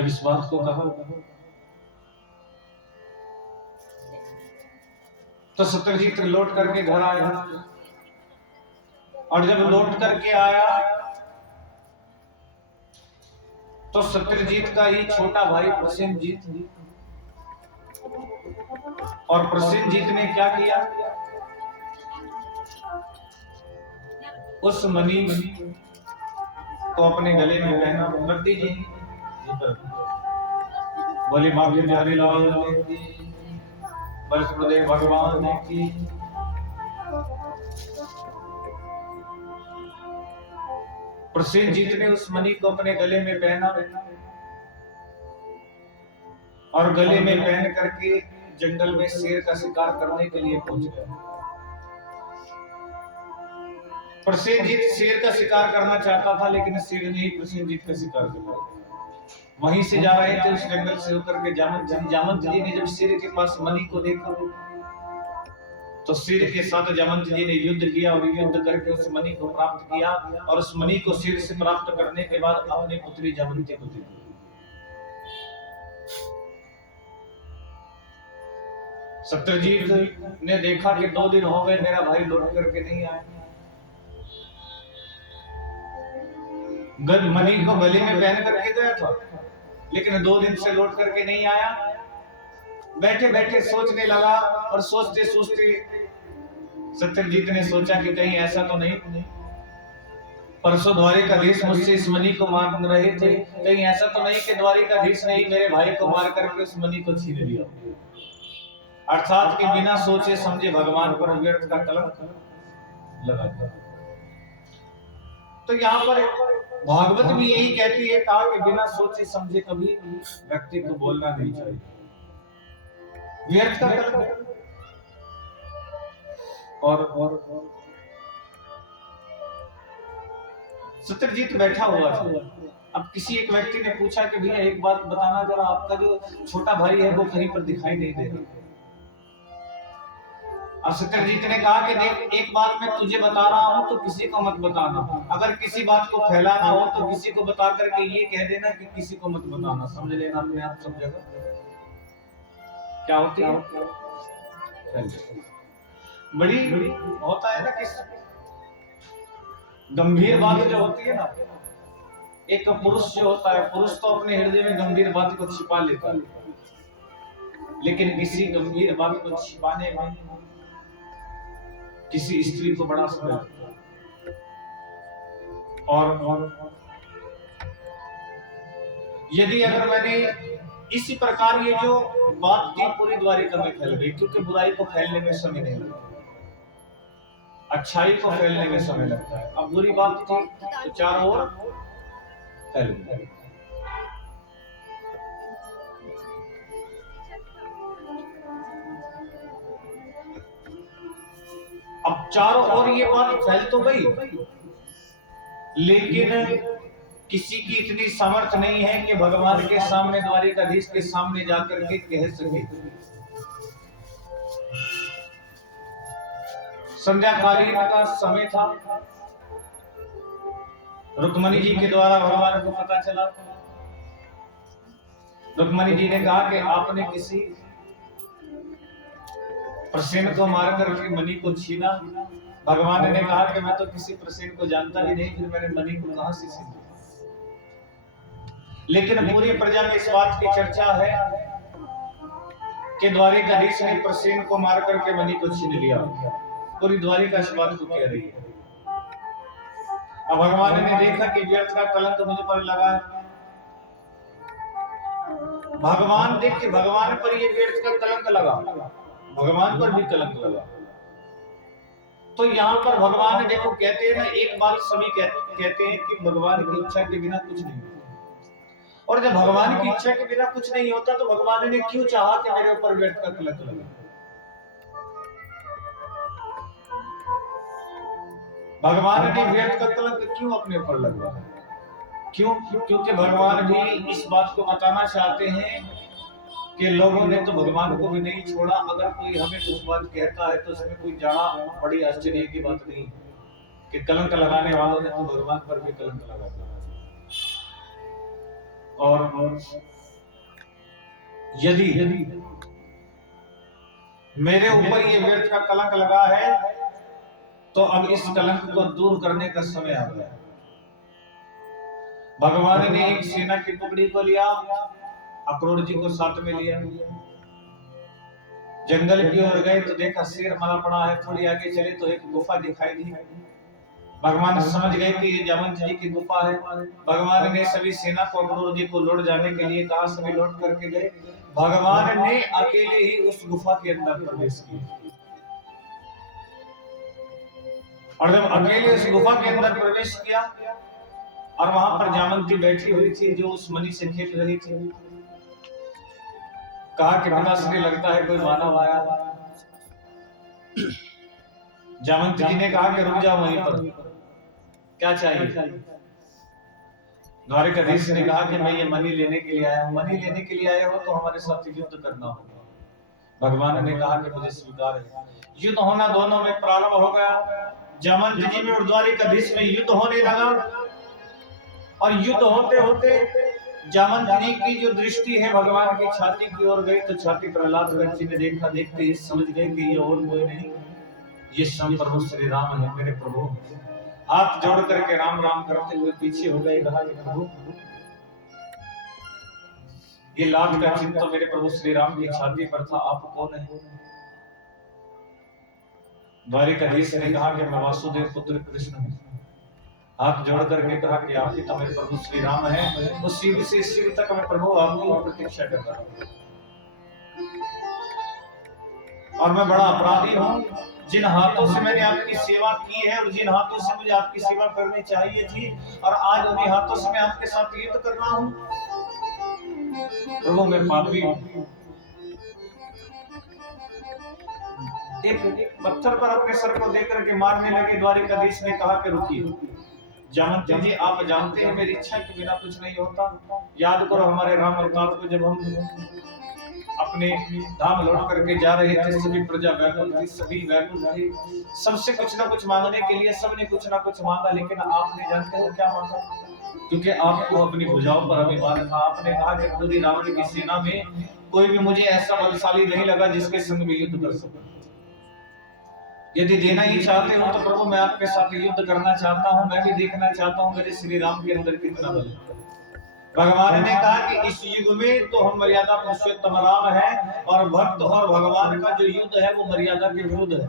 जब इस बात को कहा तो सत्यजीत लौट करके घर आया, और जब लौट करके आया तो सत्यजीत का ही छोटा भाई प्रसेनजीत, और प्रसेनजीत ने क्या किया, उस मणि को अपने गले में पहना। रख दीजिए, बोले माफी प्यारे लाल की, बलदेव भगवान की। प्रसेनजीत ने उस मणि को अपने गले में पहना, और गले में पहन करके जंगल में शेर का शिकार करने के लिए पहुंच गया। प्रसेनजीत शेर का शिकार करना चाहता था, लेकिन शेर ने ही प्रसेनजीत का शिकार किया। वहीं से जा रहे थे, उस जंगल से होकर के जामवंत जी ने जब शेर के पास मणि को देखा तो शेर के साथ जामवंत जी ने युद्ध किया, और युद्ध करके उस मणि को प्राप्त किया, और उस मणि को शेर से प्राप्त करने के बाद अपनी पुत्री जामवंती को दी। सत्यजीत ने देखा कि 2 दिन हो गए मेरा भाई लौट करके नहीं आया। मणि को गले में पहन करके गया था, लेकिन 2 दिन से लौट करके नहीं आया। बैठे बैठे सोचने लगा, और सोचते सोचते सत्यजीत ने सोचा कि कहीं ऐसा तो नहीं, परसों द्वारिकाधीश मुझसे इस मणि को मांग रहे थे, कहीं ऐसा तो नहीं कि द्वारिकाधीश ने मेरे भाई को मार करके उस मणि को छीन लिया। अर्थात कि बिना सोचे समझे भगवान पर व्यर्थ का कलंक लगा दिया। तो यहाँ पर भागवत भी यही कहती है, कहा कि बिना सोचे समझे कभी व्यक्ति को बोलना नहीं चाहिए, व्यर्थ का कलंक। और सत्यजीत बैठा हुआ था। अब किसी एक व्यक्ति ने पूछा कि भैया एक बात बताना जरा, आपका जो छोटा भाई है वो कहीं पर दिखाई नहीं दे रहा। अब सत्यजीत ने कहा कि देख, एक बात मैं तुझे बता रहा हूं तो किसी को मत बताना, अगर किसी बात को फैलाना हो तो किसी को बता करके ये कह देना कि किसी को मत बताना। समझ लेना अपने आप सब जगह क्या होती है। बड़ी होता है ना कि गंभीर बात जो होती है ना, एक पुरुष जो होता है, पुरुष तो अपने हृदय में गंभीर बात को छिपा लेता है, लेकिन किसी गंभीर बात को छिपाने में किसी स्त्री को बड़ा समय लगता है। और यदि अगर मैंने इसी प्रकार ये जो बात थी पूरी द्वारिका में फैल गई, क्योंकि बुराई को फैलने में समय नहीं लगता, अच्छाई को फैलने में समय लगता है। अब बुरी बात थी तो चारों ओर फैल गई। अब चारों ओर ये बात फैल तो गई, लेकिन किसी की इतनी सामर्थ्य नहीं है कि भगवान के सामने, द्वारिकाधीश के सामने जाकर के कह सके। संध्याकालीन का समय था, रुक्मणी जी के द्वारा भगवान को पता चला। रुक्मणी जी ने कहा कि आपने किसी प्रसेन को मारकर के मणि को छीना। भगवान ने कहा कि मैं तो किसी प्रसेन को जानता ही नहीं, फिर मैंने मणि को कहां से छीना। लेकिन पूरी प्रजा में इस बात की चर्चा है कि द्वारिकाधीश ने प्रसेन को मार करके मणि को छीन लिया। पूरी द्वारिका इस बात को कह रही है। अब भगवान ने देखा कि व्यर्थ का कलंक मुझ पर लगा है। भगवान देख के भगवान पर ये व्यर्थ का कलंक लगा, भगवान पर भी कलंक लगा। तो यहाँ पर भगवान देखो कहते हैं ना, एक बात सभी कहते हैं कि भगवान की इच्छा के बिना कुछ नहीं होता। और जब भगवान की इच्छा के बिना कुछ नहीं होता तो भगवान ने क्यों चाहा कि मेरे ऊपर व्यर्थ का कलंक लगे। भगवान ने व्यर्थ का कलंक क्यों अपने ऊपर लगवाया? क्यों? क्योंकि भगवान भी इस बात को बताना चाहते हैं कि लोगों ने तो भगवान को भी नहीं छोड़ा। अगर कोई हमें कुछ बात कहता है तो उसमें कोई जड़ा बड़ी आश्चर्य की बात नहीं कि कलंक लगाने वालों ने तो भगवान पर भी कलंक लगा दिया। और यदि मेरे ऊपर ये व्यर्थ का कलंक लगा है तो अब इस कलंक को दूर करने का समय आ गया। भगवान ने एक सेना की टुकड़ी को लिया, अक्रूर जी को साथ में लिया, जंगल की ओर गए तो देखा शेर मरा पड़ा है। थोड़ी आगे चले तो एक गुफा दिखाई दी। भगवान समझ गए कि ये जामवंत जी की गुफा है। भगवान ने सभी सेना को अक्रूर जी को लौट जाने के लिए कहा। सभी लौट करके गए। भगवान ने अकेले ही उस गुफा के अंदर प्रवेश किया और जब अकेले उस गुफा के अंदर प्रवेश किया और वहां पर जामवंती बैठी हुई थी जो उस मणि से खेल रही थी। कहा कि पिताश्री लगता है कोई मानव आया। जामवंती जी ने कहा कि रुक जाओ वहीं पर, क्या चाहिए? द्वारिकाधीश ने कहा कि मैं ये मणि लेने के लिए आया हूं। मणि लेने के लिए आए हो तो हमारे साथ युद्ध करना होगा। भगवान ने कहा कि मुझे स्वीकार है। युद्ध होना दोनों में प्रारंभ हो गया। जामवंत जी में और द्वारिकाधीश में युद्ध होने लगा और युद्ध होते होते जामवंत जी की जो दृष्टि है भगवान की छाती की ओर गई तो छाती प्रहलाद जी ने देखा। देखते ही समझ गए कि ये और कोई नहीं, ये स्वयं प्रभु श्री राम है। मेरे प्रभु हाथ जोड़ करके राम राम करते हुए पीछे हो गए। कहा कि प्रभु ये लात का चिन्ह तो मेरे प्रभु श्री राम की छाती पर था, आप कौन है? द्वारिकाधीश ने कहा कि मैं वासुदेव पुत्र कृष्ण हूं। हाथ जोड़ करके कहा कि आप ही तो मेरे प्रभु श्री राम है। उस शिव से शिव तक मैं प्रभु आपकी प्रतीक्षा कर रहा हूं और मैं बड़ा अपराधी हूं। जिन हाथों से मैंने आपकी सेवा की है और जिन हाथों से मुझे आपकी सेवा करनी चाहिए थी और आज उन्हीं हाथों से मैं आपके साथ युद्ध कर रहा हूं। प्रभु मैं पापी हूं। एक पत्थर पर अपने सर को देकर के मारने लगे। द्वारिकाधीश ने कहा कि रुकिए जामवंत जी, आप जानते हैं मेरी इच्छा के बिना कुछ नहीं होता। याद करो हमारे राम अवतार को जब हम अपने धाम लौट करके जा रहे थे, सभी प्रजा व्याकुल थी, सभी व्याकुल थे, सबसे कुछ ना कुछ मांगने के लिए सबने कुछ ना कुछ मांगा। लेकिन आपने जानते हो क्या मांगा? क्योंकि आपको अपनी भुजाओं पर अभिमान था। आपने कहा कि पूरी रावण की सेना में कोई भी मुझे ऐसा बलशाली नहीं लगा जिसके संग में युद्ध कर सकूं। यदि देना ही चाहते हो तो प्रभु मैं आपके साथ युद्ध करना चाहता हूं। मैं भी देखना चाहता हूं मेरे श्री राम के अंदर कितना बल है। भगवान ने कहा कि इस युग में तो हम मर्यादा पुरुषोत्तम राम है और भक्त और भगवान का जो युद्ध है वो मर्यादा के विरुद्ध है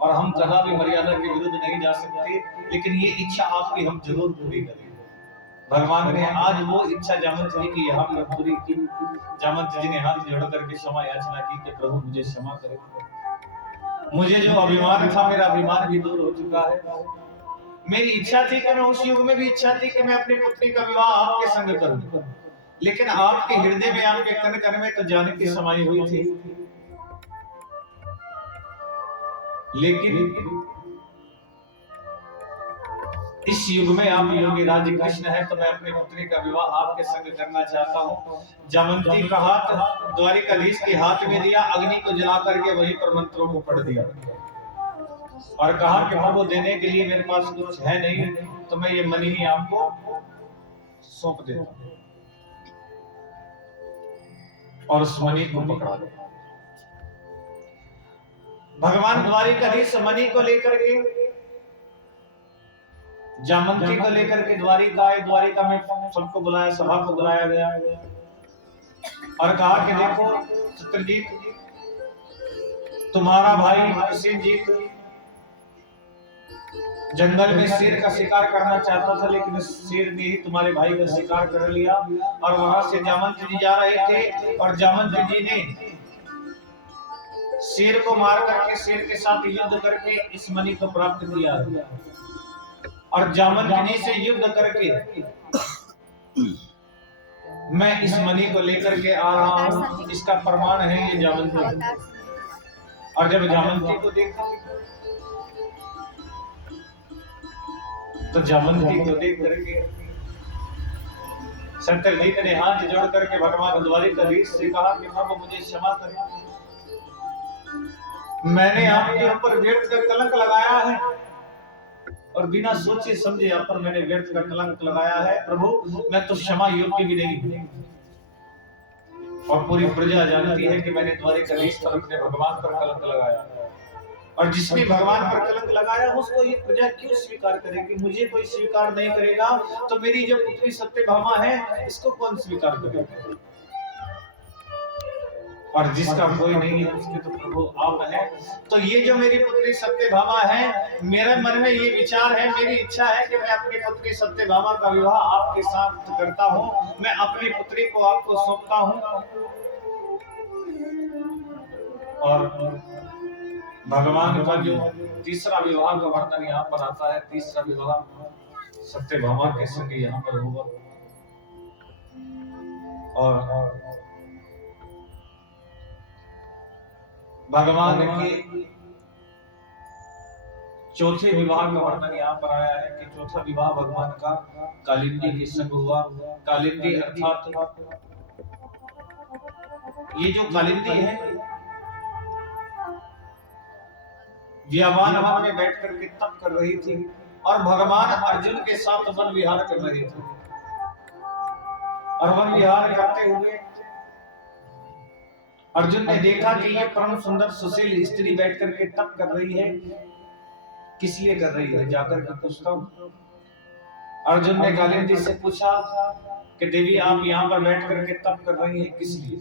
और हम कदापि मर्यादा के विरुद्ध नहीं जा सकते। लेकिन ये इच्छा आपकी हम जरूर पूरी करेंगे। भगवान ने आज वो इच्छा जामवंत जी की यहाँ पर पूरी की। जामवंत जी ने हाथ जोड़ करके क्षमा याचना की कि प्रभु मुझे क्षमा करें। मुझे जो अभिमान था मेरा अभिमान भी दूर हो चुका है। मेरी इच्छा थी कि मैं उस युग में भी इच्छा थी कि मैं अपनी पुत्री का विवाह आपके संग करूं, लेकिन आपके हृदय में आपके कण कण में तो जानकी समाई हुई थी। लेकिन इस युग में आप योगी राज कृष्ण है तो मैं अपनी पुत्री का विवाह आपके संग करना चाहता हूँ। जामवंती का हाथ द्वारिकाधीश के हाथ में दिया, अग्नि को जला करके वहीं पर मंत्रों को पढ़ दिया और कहा कि प्रभु देने के लिए मेरे पास कुछ है नहीं तो मैं ये मणि ही आपको सौंप देता हूं। और उस मणि को पकड़ा दिया। भगवान द्वारिकाधीश मणि को लेकर के जामवंती को लेकर के द्वारिका आए। द्वारिका में सबको बुलाया, सभा को बुलाया गया और कहा कि देखो चित्रजीत, तुम्हारा भाई प्रसेनजीत जंगल में शेर का शिकार करना चाहता था, लेकिन शेर ने ही तुम्हारे भाई का शिकार कर लिया। और वहां से जामवंत जी जा रहे थे और जामवंत जी ने शेर को मार करके शेर के साथ युद्ध करके इस मणि को प्राप्त किया और जामवंत जी से युद्ध करके मैं इस मणि को लेकर के आ रहा हूं। इसका प्रमाण है ये जामवंती। और जब जामवंती को देखा तो जामवंती को देख करके शंकरजीत ने हाथ जोड़ करके भगवान द्वारिकाधीश से कहा कि प्रभु मुझे क्षमा करें, मैंने आपके ऊपर व्यर्थ का कलंक लगाया है। और बिना सोचे समझे यहाँ पर मैंने व्यर्थ का कलंक लगाया है। प्रभु मैं तो क्षमा योग्य भी नहीं हूं। और पूरी प्रजा जानती है कि मैंने द्वारिकाधीश पर अपने भगवान पर कलंक लगाया, और जिसने भगवान पर कलंक लगाया उसको ये प्रजा क्यों स्वीकार करेगी? मुझे कोई स्वीकार नहीं करेगा तो मेरी जो पुत्री सत्यभामा है इसको कौन स्वीकार करेगा? और जिसका कोई नहीं है उसके तो प्रभु आप है। तो ये जो मेरी पुत्री सत्यभामा है, मेरे मन में ये विचार है, मेरी इच्छा है कि मैं अपनी पुत्री सत्यभामा का विवाह आपके साथ करता हूँ। मैं अपनी पुत्री को आपको सौंपता हूँ। और भगवान का जो तीसरा विवाह का वर्णन यहाँ पर आता है, तीसरा विवाह सत्यभामा के संग यहाँ पर हुआ। और भगवान के चौथे विवाह का वर्णन यहाँ पर आया है कि चौथा विवाह भगवान का कालिंदी के संग हुआ। कालिंदी अर्थात ये जो कालिंदी है व्यावान वन में बैठ करके तप कर रही थी और भगवान अर्जुन के साथ वन विहार कर रहे थे। और वन विहार करते हुए अर्जुन ने देखा कि ये परम सुंदर सुशील स्त्री बैठ करके तप कर रही है। किस लिए कर रही है? जाकर के पूछता हूं। अर्जुन ने कालिंदी से पूछा कि देवी आप यहाँ पर बैठ करके तप कर रही हैं, किस लिए?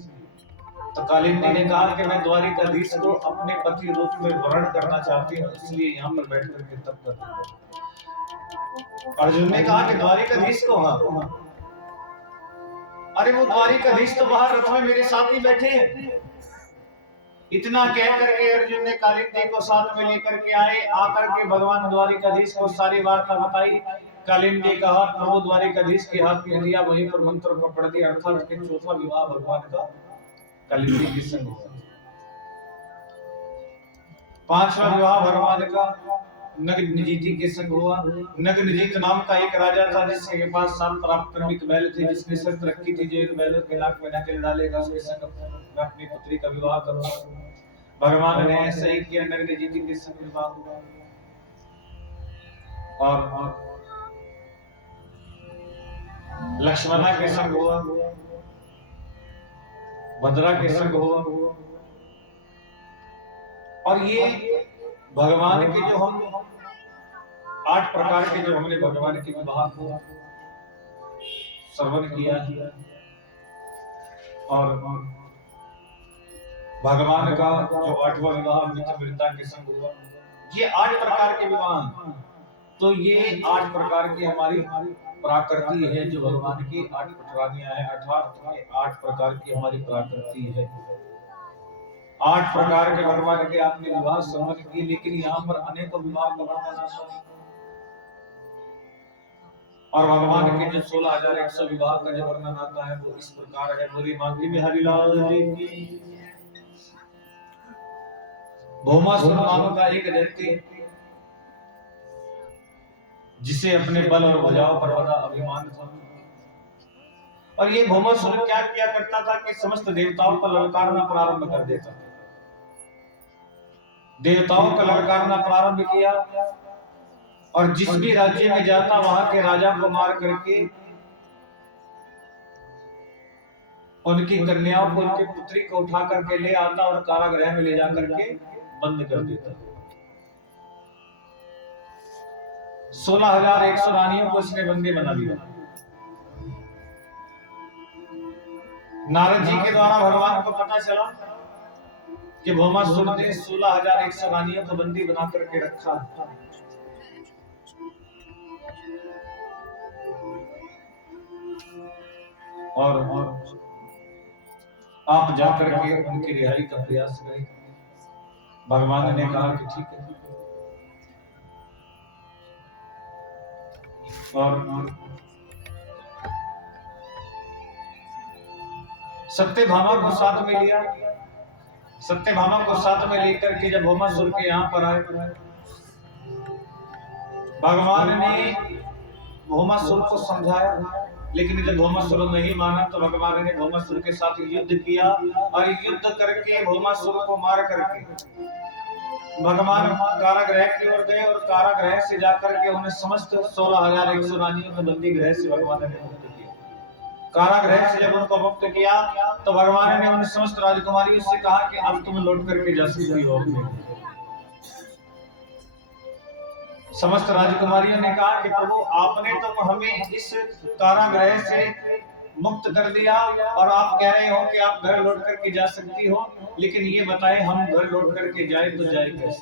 तो कालिंदी ने कहा कि मैं द्वारिकाधीश को अपने पति रूप में वर्ण करना चाहती हूँ, इसलिए यहाँ पर बैठ करके तप कर रही हूँ। अर्जुन ने कहा कि द्वारिकाधीश को? हाँ। अरे वो द्वारिकाधीश तो बाहर रथ में मेरे साथ ही बैठे हैं। इतना कह करके अर्जुन ने कालिंदी को साथ में लेकर के आए। आकर के भगवान द्वारिकाधीश को सारी वार्ता बताई। कालिंदी का हाथ प्रभु द्वारिकाधीश के हाथ में दिया, वहीं पर मंत्र को पढ़ दिया। अर्थात के चौथा विवाह भगवान का कालिंदी के संग हुआ। पांचवा विवाह भगवान का नग्नजीति के संग हुआ। नग्नजीत नाम का एक राजा था जिसके पास 7 पराक्रमिक बैल थे, जिसने शर्त रखी थी जो बैलों के नाक में नकेल डालेगा उसके संग मैं अपनी पुत्री का विवाह करूंगा। भगवान ने ऐसा ही किया, नग्नजीति के संग विवाह हुआ। और लक्ष्मणा के संग हुआ, भद्रा के संग हुआ। और ये भगवान के जो हम 8 प्रकार के जो हमने भगवान के विवाह को श्रवण किया, और भगवान का जो 8वां विवाह मित्रवृंदा के संग हुआ, ये 8 प्रकार के विवाह। तो ये 8 प्रकार की हमारी प्राकृति है, जो भगवान की 8 पटरानियां हैं। अर्थात 8 प्रकार की हमारी प्राकृति है। 8 प्रकार के भगवान के आपने विवाह श्रवण किए, लेकिन यहाँ पर अनेकों विवाह का वर्णन आता है। और भगवान के जो 16,100 विवाह का जो वर्णन आता है वो इस प्रकार है। बोली मांगी में हरिलाल जी की। भौमासुर नाम का एक दैत्य, जिसे अपने बल और भुजाओं पर बड़ा अभिमान था। और ये भौमासुर क्या किया करता था कि समस्त देवताओं को ललकारना प्रारंभ कर देता। देवताओं का ललकारना प्रारंभ किया, और जिस भी राज्य में जाता वहां के राजा को मार करके उनकी कन्याओं को, उनकी पुत्री को उठा करके ले आता और कारागृह में ले जाकर के बंद कर देता। 16,100 रानियों को इसने बंदी बना दिया। नारद जी के द्वारा भगवान को पता चला कि भौमासुर ने 16,100 रानियों को बंदी बना करके रखा। और आप जाकर के उनकी रिहाई का प्रयास करें। भगवान ने कहा कि ठीक है। और सत्यभामा को साथ में लिया। सत्यभामा को साथ में लेकर के जब भौमासुर के यहाँ पर आए, भगवान ने भौमासुर को समझाया, लेकिन जब भौमासुर नहीं माना तो भगवान ने भौमासुर के साथ युद्ध किया, और युद्ध करके भौमासुर को मार करके भगवान कारागृह की ओर गए और कारागृह से जाकर के उन्हें समस्त 16,100 रानियों को बंदी गृह से भगवान ने मुक्त किया। कारागृह से जब उनको मुक्त किया तो भगवान ने उन समस्त राजकुमारियों से कहा कि अब तुम लौट करके जा सकती हो। समस्त राजकुमारियों ने कहा कि प्रभु आपने तो हमें इस कारागृह से मुक्त कर दिया और आप कह रहे हो कि आप घर लौट करके जा सकती हो, लेकिन ये बताएं हम घर लौट करके जाए तो जाए कैसे?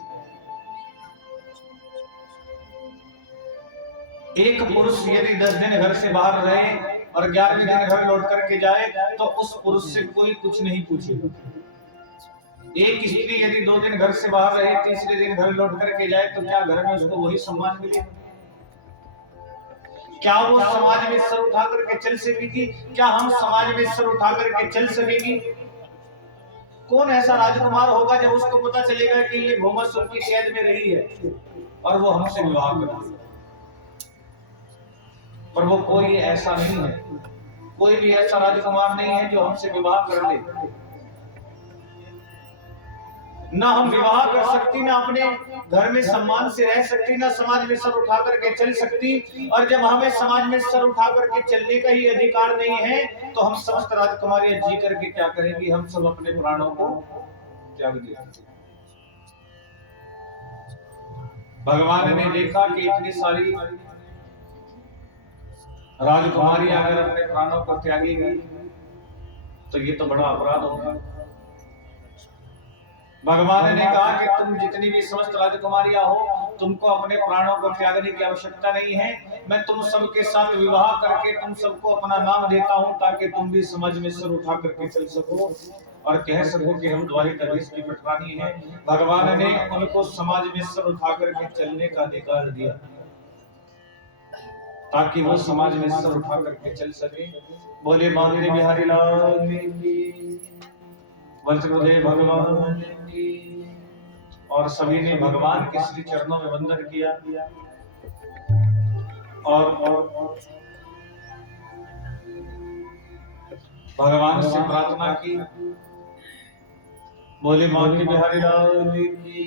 एक पुरुष यदि 10 दिन घर से बाहर रहे और 11वें दिन घर लौट करके जाए तो उस पुरुष से कोई कुछ नहीं पूछेगा। एक स्त्री यदि 2 दिन घर से बाहर रहे, तीसरे दिन घर लौट करके जाए तो क्या घर में उसको वही सम्मान मिलेगा? क्या वो समाज में सर उठा करके चल सकेगी? क्या हम समाज में सर उठा करके चल सकेगी? कौन ऐसा राजकुमार होगा जब उसको पता चलेगा कि ये भौमस्वर की कैद में रही है और वो हमसे विवाह करे? पर वो कोई ऐसा नहीं है, कोई भी ऐसा राजकुमार नहीं है जो हमसे विवाह कर ले। ना हम विवाह कर सकती, ना अपने घर में सम्मान से रह सकती, ना समाज में सर उठा करके चल सकती। और जब हमें समाज में सर उठा करके चलने का ही अधिकार नहीं है तो हम समस्त राजकुमारियां जी करके क्या करेंगी? हम सब अपने प्राणों को त्याग देंगे। भगवान ने देखा कि इतनी सारी राजकुमारियां अगर अपने प्राणों को त्यागेगी तो ये तो बड़ा अपराध होगा। भगवान ने कहा कि तुम जितनी भी समस्त राजकुमारियां हो, तुमको अपने प्राणों को त्यागने की आवश्यकता नहीं है। मैं तुम सबके साथ विवाह करके तुम सबको अपना नाम देता हूं ताकि तुम भी समाज में सर उठा करके चल सको और कह सको कि हम द्वारिका देश की पटरानी हैं। भगवान ने उनको समाज में सर उठा करके चलने का अधिकार दिया ताकि वो समाज में सर उठा करके चल सके। बोले माधुरी बिहारी लाल की, वंशदेव भगवान की। और सभी ने भगवान के श्री चरणों में वंदन किया और भगवान से प्रार्थना की। बोले माधुरी बिहारी लाल की।